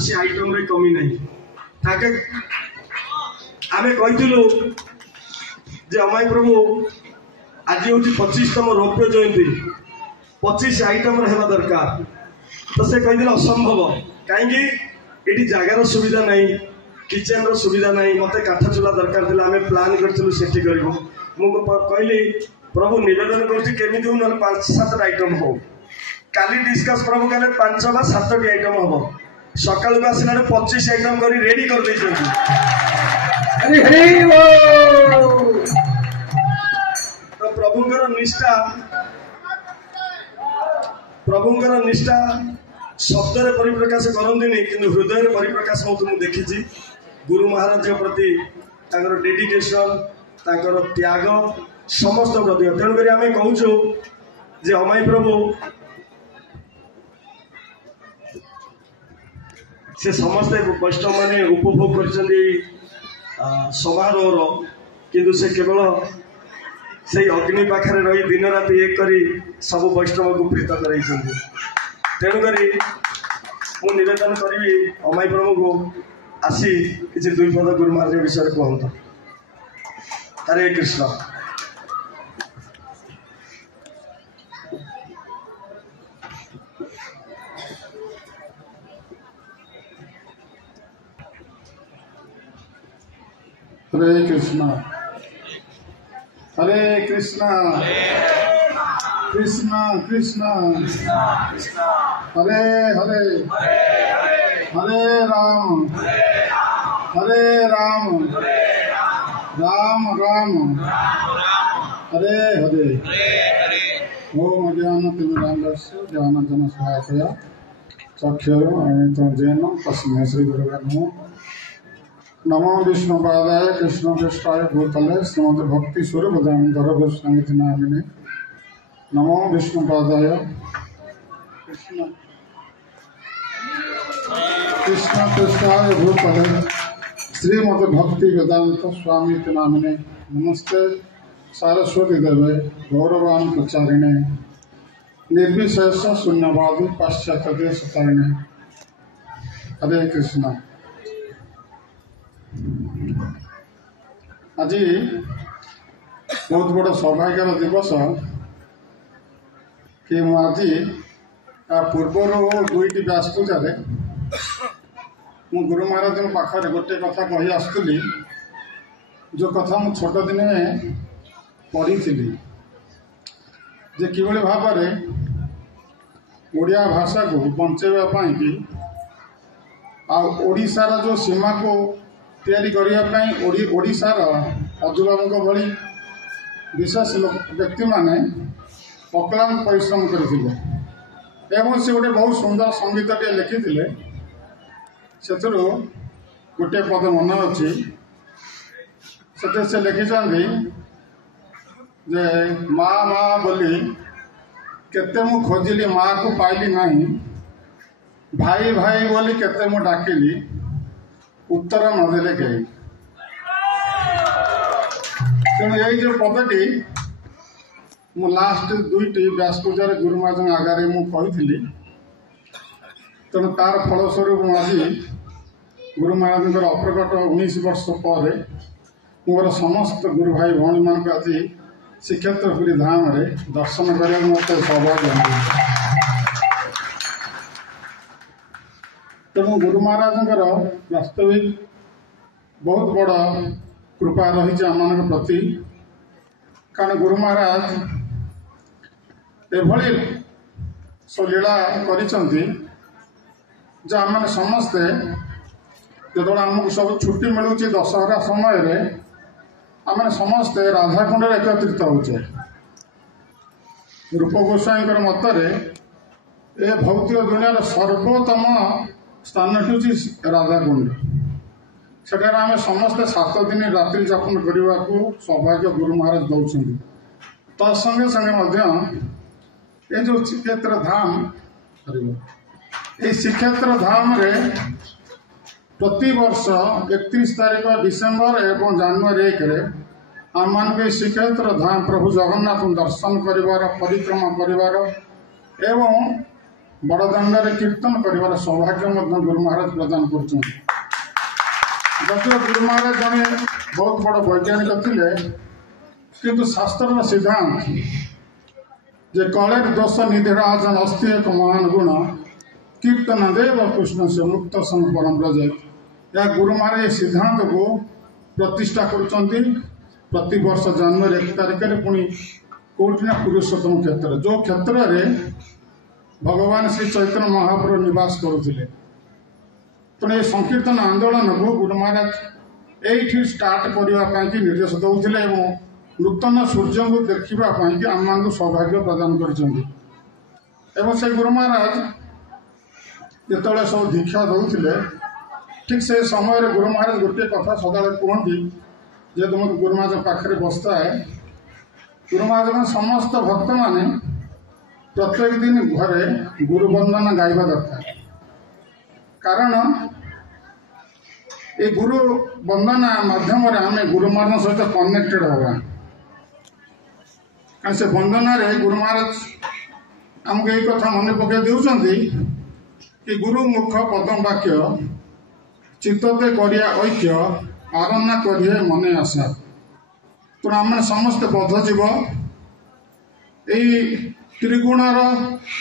कौन आइटम रे कमी नहीं ताके आमे कहितलु जे अमाई प्रभु आज हूँ 25तम रौप्य जयंती 25 आइटम रहा दरकार तो से कहीदे असंभव कहीं ये जगार सुविधा नहीं किचन रो सुविधा नहीं मत काठ चूल्हा दरकार थी आम प्लां करूँ कहली प्रभु निवेदन करमी ना 5-7 आइटम हो काली डिस्कस प्रभु कहले 5 वा 7 आइटम हम सका आसला 25 आइटम कर रेडी कर तो प्रभुंकर निष्ठा शब्द परिप्रकाश करती कि हृदय परिप्रकाश मुझे देखी गुरु महाराज प्रति डेडिकेशन त्याग समस्त प्रति तेणुक आम कहूँ जे अमाई प्रभु से समस्त वैष्णव मैंने उपभोग कर समारोह किंतु से केवल से अग्नि पाखे रही दिन राति एक करी सब वैष्णव को प्रीत कर तेणुक निवेदन करी अमाई प्रभु को आसी किसी 2 पद गुरु महाराज विषय कहतु। हरे कृष्ण। हरे कृष्णा हरे कृष्णा कृष्णा कृष्णा हरे हरे हरे राम राम राम हरे हरे ओम अज्ञानतिमिरान्धस्य ज्ञानाञ्जनशलाकया चक्षुरुन्मिलितं येन तस्मै श्रीगुरवे नमः। नमो विष्णुपादाय कृष्णपृष्ठाय भूतले श्रीमद् भक्ति स्वरूप दामोदर गोस्वामी नामिने। नमो विष्णुपादाय कृष्णपृष्ठाय भूतले श्रीमद् भक्ति वेदांत स्वामी नामिने। नमस्ते सारस्वती देवे गौरवान प्रचारिणे निर्विशेष शून्यवादी पाश्चात्य देश तारिणे। हरे कृष्ण। आज बहुत बड़ सौभाग्य दिवस कि आज पूर्वर 2टी व्यास पूजा मु गुरु महाराज पाखे गोटे कथा कही आसुली जो कथा मु छोट दिन में पढ़ी जे कि भाव ओडिया भाषा को बंचाइवाई ओडिशार जो सीमा को तैयारी करने ओडिशार अजुबाबू भली विशेष व्यक्ति माने अक्लांत परिश्रम करते एवं से गोटे बहुत सुंदर संगीत लिखी से गोटे पद मन अच्छी से लिखिं जे माँ माँ बोली केते मु खोजिली माँ को पाइली नहीं भाई भाई बोली केते मु डाकिली उत्तर नदेले कहीं तेणु यही जो पदटी मु लास्ट 2टी व्यास पूजार गुरु महाराज आगे मुझे तेणु तार फलस्वरूप आज गुरु महाराज अप्रकट 19 वर्ष पर मोर समस्त गुरु भाई भौणी मान आज श्रीक्षेत्रपुरी धाम रे दर्शन करने मत सौभाग्य तेणु गुरु महाराज वास्तविक बहुत बड़ कृपा रही आम प्रति कारण गुरु महाराज एभली लीला करिसेंती जे आम समस्ते जो आमको सब छुट्टी मिलूँ दशहरा समय आम समस्ते राधाकुंड एकत्रित होचे रूप गोस्वाई मतरे ए भौतिक दुनिया सर्वोत्तम स्थान हूँ राधाकुंड सेठार आम समस्ते 7 दिन रात्रि जापन करने को सौभाग्य गुरु महाराज दौरान तंगे संगे ये जो श्रीक्षेत्र धाम ये श्रीक्षेत्र धाम रे प्रति वर्ष 31 तारीख डिसेम्बर एवं जनवरी 1 आम मान श्रीक्षेत्र धाम प्रभु जगन्नाथ दर्शन कर परिक्रमा कर बड़दाण्ड कीर्तन कर सौभाग्य गुरु महाराज प्रदान कर। गुरु महाराज जड़े बहुत बड़ वैज्ञानिक थे किंतु शास्त्र सिद्धांत जे कलेर दोष निधिराजन अस्ति एक महान गुण कीर्तन देव कृष्ण से मुक्त सम परम ब्रज या गुरु महाराज सिद्धांत को प्रतिष्ठा कर प्रति वर्ष जनवरी 1 तारिख में पुणी कौटिना पुरुषोत्तम क्षेत्र जो क्षेत्र में भगवान श्री चैतन्य महाप्रभु निवास करुले तेणु ये संकीर्तन आंदोलन को गुरु महाराज ये स्टार्ट करने निर्देश दौले नूतन सूर्य को देखापी आम सौभाग्य प्रदान कर गुरु महाराज जो सब दीक्षा दौले ठीक से समय गुरु महाराज गोटे कथा सदा कहती जेहेतु मैं गुरु महाराज पाखे बसता है गुरु महाराज समस्त भक्त माने प्रत्येक दिन घरे गुरु वंदना गाइबा दरकार कारण ये गुरु वंदना माध्यम आम गुरु महाराज सहित कनेक्टेड हवा कारण से वंदना रे गुरु महाराज आमको यही कथा मन पकई दे कि गुरु मुख पदम वाक्य चित्तते करिया ऐक्य आरण्य करिए मने आशा तेणु आम समस्त बद्ध जीव यही त्रिगुणर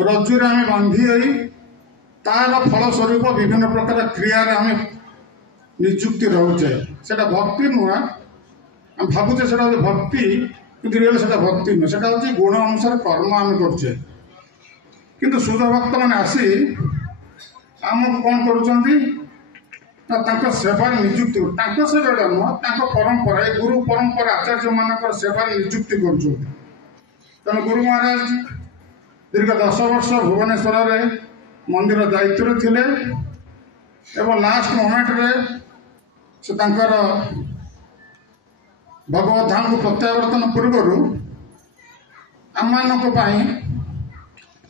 रज्जुरे आम बांधि तार फलस्वरूप विभिन्न प्रकार क्रिया आम निजुक्ति रोचे से भक्ति नुआ आम भावुचे से भक्ति कि रियल से भक्ति नुह से हूँ गुण अनुसार कर्म आम करे किंतु शुद्ध भक्त मैंने आसी आम कौन कर सेवा निजुक्ति सेवा नुह परंपरा गुरु परंपरा आचार्य मान सेवा निजुक्ति कर गुरु महाराज दीर्घ 10 वर्ष भुवनेश्वर मंदिर दायित्व थिले एवं लास्ट मोमेंट रे से भगवत धाम को प्रत्यावर्तन पूर्व आम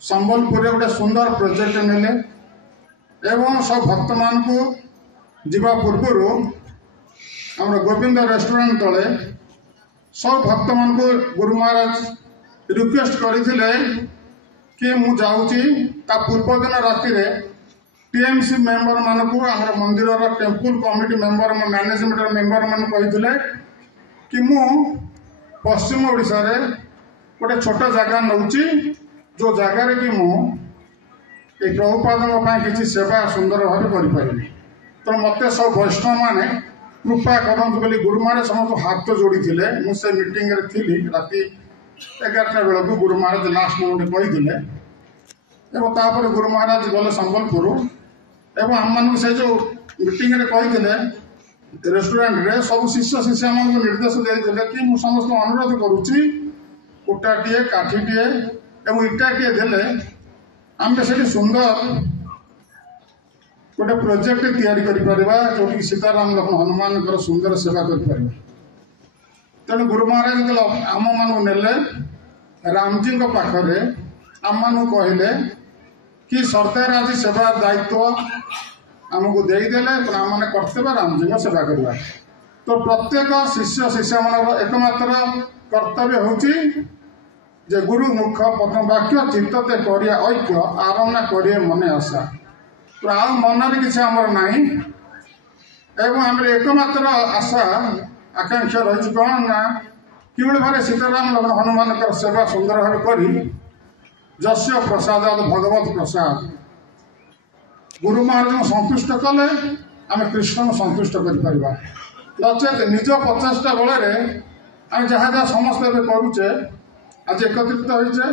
संबलपुर गोटे सुंदर प्रोजेक्ट नेले एवं सब भक्त मान को जीवा पूर्व आम गोविंद रेस्टोरेंट तले सब भक्त मान को गुरु महाराज रिक्वेस्ट करते कि मु जाऊँगी पूर्व दिन राति टीएमसी मेंबर मान को आम मंदिर temple committee member management member मान कहते कि मु पश्चिम ओडिशा रे गोटे छोट जगह नौची जो जगार कि मु प्रभुपाद किसी सेवा सुंदर भाव करें तो मत सब वैष्णव मैंने कृपा करते बोली गुरु महाराज समस्त हाथ जोड़ी थे मुझे मीटिंग रे थी राति 11टा बेलू गुरु महाराज लास्ट मोमेंट कही तापर गुरु महाराज गले संबलपुर एवं आम मान से जो मीटिंग रे कही रेस्टोरेंट रे सब शिष्य शिष्य मान निर्देश देते कि मुझे समस्त अनुरोध करुच्ची कुटाटे काठीटे और इटाटे देले आम से सुंदर गोटे प्रोजेक्ट तैयारी जो कि सीताराम लक्ष्मण हनुमान सुंदर सेवा कर तेणु गुरु महाराज आम मान नेले रामजी पाखे आम मान कहले कि सरकार आज सेवा दायित्व आमको देदेले आम मैंने कर्तव्य रामजी सेवा करवा तो प्रत्येक शिष्य शिष्य मान एकमात्र कर्तव्य हूँ जे गुरु मुख पद्म वाक्य चित्तते करिया ऐक्य आरण्य करिए मने आशा तो आ मन किसी आमर ना एवं आम एकमात्र आशा आकांक्षा रही कौन ना कि भाव सीताराम लक्ष्मण हनुमान सेवा सुंदर भाव कर जस्य प्रसाद भगवत प्रसाद गुरु महाराज संतुष्ट कले आम कृष्ण को संतुष्ट कर नचेत निज 50टा बेले आम जहाँ जहाँ समस्त करुचे आज एकत्रित होइचे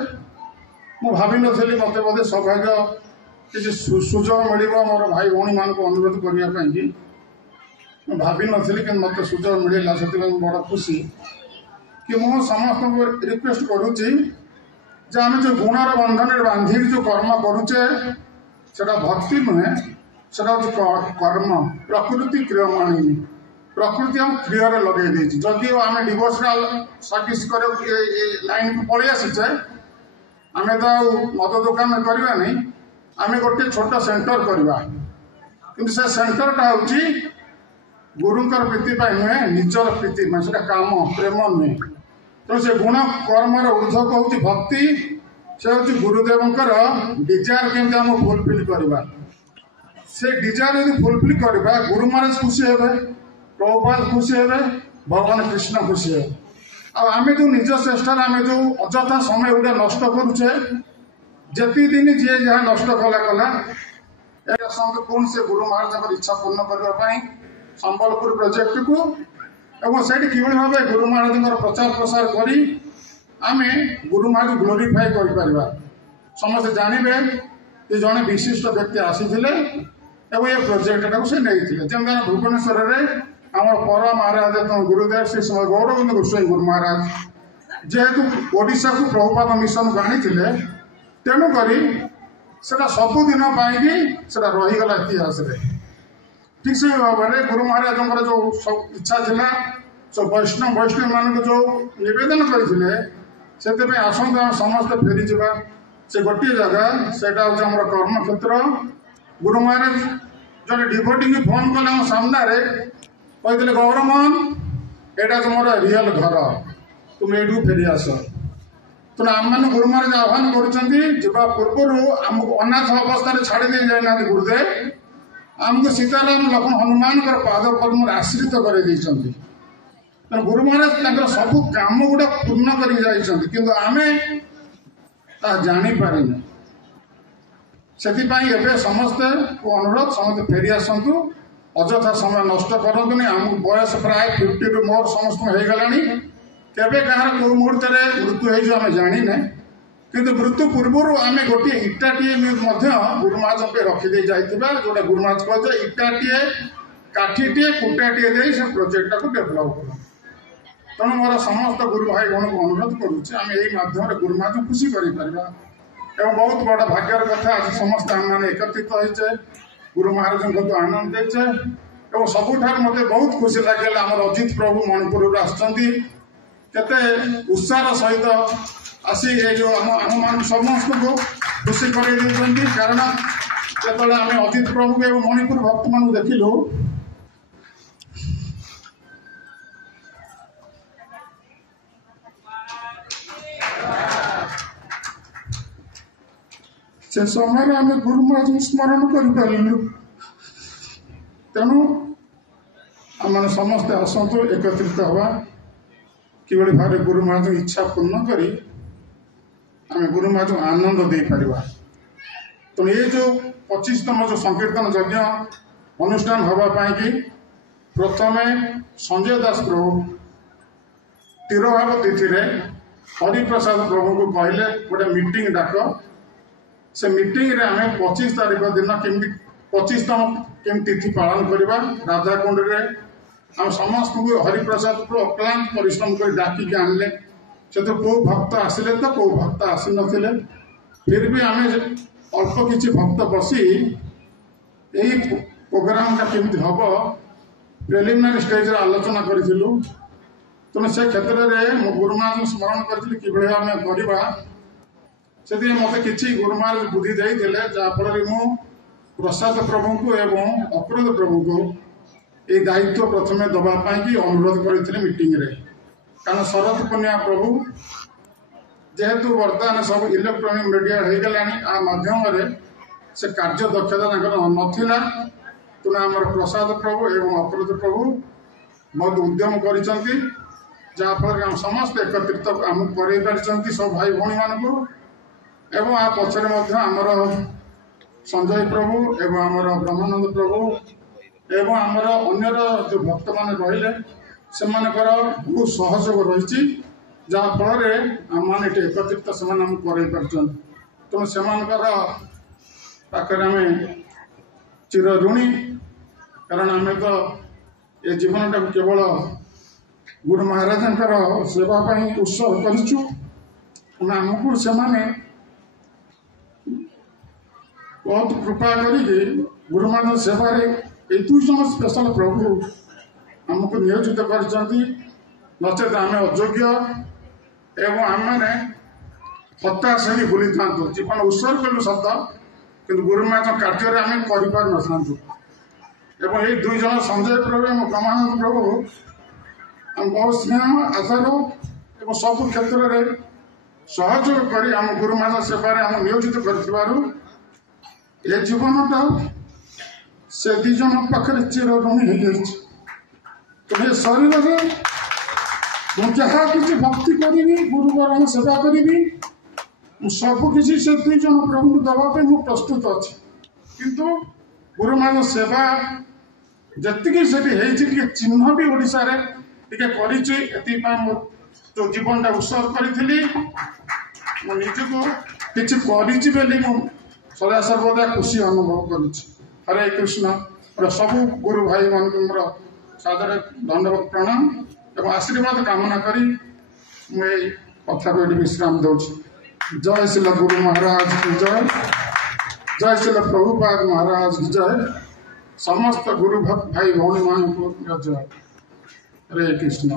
मु भावी नी मत बोधे सौभाग्य किसी सुजोग मिल मोर भाई भौणी मान को अनुरोध करने मुझे भावी नी कि मत सुजोग मिलला से बड़ खुशी कि मु समस्त को रिक्वेस्ट करुच्ची आम जो गुणर बंधन बांधि जो कर्म करुचे से भक्ति नुहे से कर्म प्रकृति क्रियमाणी प्रकृति हम क्रिय लगे जदि आम डिवोशनाल सर्विस कर लाइन को पलि आसीचे आम तो मद दुकान करवा नहीं आम गोटे छोट सेंटर करवा कि से सेंटरटा हूँ गुरुंकर प्रीति नुहे निजर प्रीति से काम प्रेम नुहे तो से गुण कर्मर ऊर्ध्व हूँ भक्ति से हूँ गुरुदेवंकर डिजायर केमती आम फुलफिल करवा से डिजायर यदि फुलफिल करवा गुरु महाराज खुशी हे प्रभुपाद खुशी हे भगवान कृष्ण खुशी हे आम जो निज चेष्टार आम जो अଯଥା समय गुटा नष्ट करुचे जी दिन जी जहाँ नष्ट कला कला कौन से गुरु महाराज इच्छा पूर्ण करने संबलपुर प्रोजेक्ट को एवं से भाव गुरु महाराज प्रचार प्रसार करी आम गुरु महाराज ग्लोरीफाई कर समस्त जानवे कि जड़े विशिष्ट व्यक्ति आसी ये प्रोजेक्ट से नहीं जमी भुवनेश्वर में आम पर महाराज गुरुदेव श्री गौरविंद गोस्वाई गुरु महाराज जेहेतु ओडिशा को प्रभुपाद मिशन को आनी तेणुक सबुदिन रहीगला इतिहास ठीक से भाव में गुरु महाराज जो सब इच्छा था सब वैष्णव मान जो नवेदन करते आसतु आम समस्त फेरी जा से गोटे जगह से कर्म क्षेत्र गुरु महाराज जो डिभोटी की फोन कले आम सामने कहते गौरमोहन यहाँ तुम रियल घर तुम यू फेरी आस तेना आम मान गुरु महाराज आह्वान कर पूर्व आमको अनाथ अवस्था छाड़ी दे जाना गुरुदेव आमको सीताराम लक्ष्मण हनुमान पाद पद्म आश्रित कर गुरु महाराज सबू काम गुड़ा पूर्ण कर आम जापारे से समस्ते को अनुरोध समस्त फेरी आसतु अଯଥା समय नष्ट करतुनि आमको बयस प्राय 50 रु मोर समस्त होगलानी केबे कहार को मुहूर्त मृत्यु हो जानी ना किंतु मृत्यु पूर्व आम गोटे इटाटे गुरु महाराज पे रखीदे जाइबा जोटा गुरु महाराज कहते इटाटे काठीटे कुटाटे दे से प्रोजेक्ट को डेभलप कर तेणु मोर समस्त गुरु भाई बहन को अनुरोध करुचे आम यही माध्यम गुरु महाराज खुशी कर बहुत बड़ा भाग्यर कथा आज समस्त आम मैंने एकत्रित होचे गुरु महाराज को आनंद देचे और सबुठार मत बहुत खुशी लगे आम अजित प्रभु मणिपुर आसते उत्साह सहित आसी ये जो आम मान समस्त को खुशी कर कारण जो आम अजित प्रभु एवं मणिपुर भक्त मान देखिलु से समय आम गुरु महाराज स्मरण कर तेणु आम समस्ते आसतु एकत्रित हवा कि भाव गुरु महाराज इच्छा पूर्ण करी आम गुरु महाराज आनंद दे पारिबा तो ये जो 25तम जो संकीर्तन यज्ञ अनुष्ठान हवापाई कि प्रथमे संजय दास प्रभु तिरभाव तिथि हरिप्रसाद प्रभु को कहले गोटे मीटिंग डाक से मीटिंग रे आम 25 तारीख दिन केमती 25तम केम तिथि पालन करवा राधाकुंड रे आम समस्त को हरिप्रसाद को अक्लांत परिश्रम कर डाकिक आनले से तो कौ भक्त आसिले तो कौ भक्त आसी नथिले फिर भी आम अल्प किछि भक्त बसी यही प्रोग्राम केमती हम प्रिलिमिनारी स्टेज आलोचना करूँ तेणु से क्षेत्र में गुरु महाराज स्मरण करी कि आम करवा से मत कि गुरु महाराज बुद्धि देते जहाँफल मु प्रसाद प्रभु को एवं अक्रोध प्रभु को ये दायित्व प्रथम दवापाई अनुरोध करते मीटिंग रे कारण शरद कन्या प्रभु जेहेतु बर्तमान सब इलेक्ट्रोनिक मीडिया हो गला माध्यम से कार्य दक्षता नाला तेना आम प्रसाद प्रभु एवं अक्रोध प्रभु बहुत उद्यम कर जहाँफल आम समस्त एकत्रित आम कर सब भाई भाई मानू एवं आ पचर आमर संजय प्रभु एवं आमर ब्रह्मानंद प्रभु एवं आमर अन्यर जो भक्त मान रहिले से बहुत सहयोग रही जहाँफल आम मैंने एकत्रित से तेणु से पाखे आम चिर ऋणी कारण आम तो ये जीवन टाक केवल गुरु महाराज सेवा उत्सव करमको से बहुत कृपा करी गुरु महाराज सेवार ये 2 जन स्पेशल प्रभु आमको नियोजित कर नचेत आम अयोग्य एवं आम मैंने हताश ही भूली था जीवन उत्सर्ग कलु सत कि गुरु महाराज कार्य आम कर एवं ये 2 जन संजय प्रभु एवं ब्रह्मानंद प्रभु आम बहुत स्नेह आधार एवं सब क्षेत्र में सहयोग करी आम गुरुमान सेवार आम नियोजित कर जीवनटा से दिज पाखे चिर ऋणी हो तो शरीर में जहाँ किसी भक्ति करी गुरुवर सेवा करी सबकि से दुईज प्रभु दवाई मु प्रस्तुत अच्छी किंतु गुरुमान सेवा जी से चिन्ह भी ओडिशा रे टी जो जीवन टा उत्सर्ग करी निजको किसी सदा सर्वदा खुशी अनुभव कर हरे कृष्ण सबू गुरु भाई मान मोर सादर धन्यवाद प्रणाम एवं आशीर्वाद कामना करी मुझे कथा को विश्राम दौर जय श्री गुरु महाराज की जय जय श्री प्रभुपाद महाराज की जय समस्त गुरु भक्त भाई भौणी मान को जय हरे कृष्ण।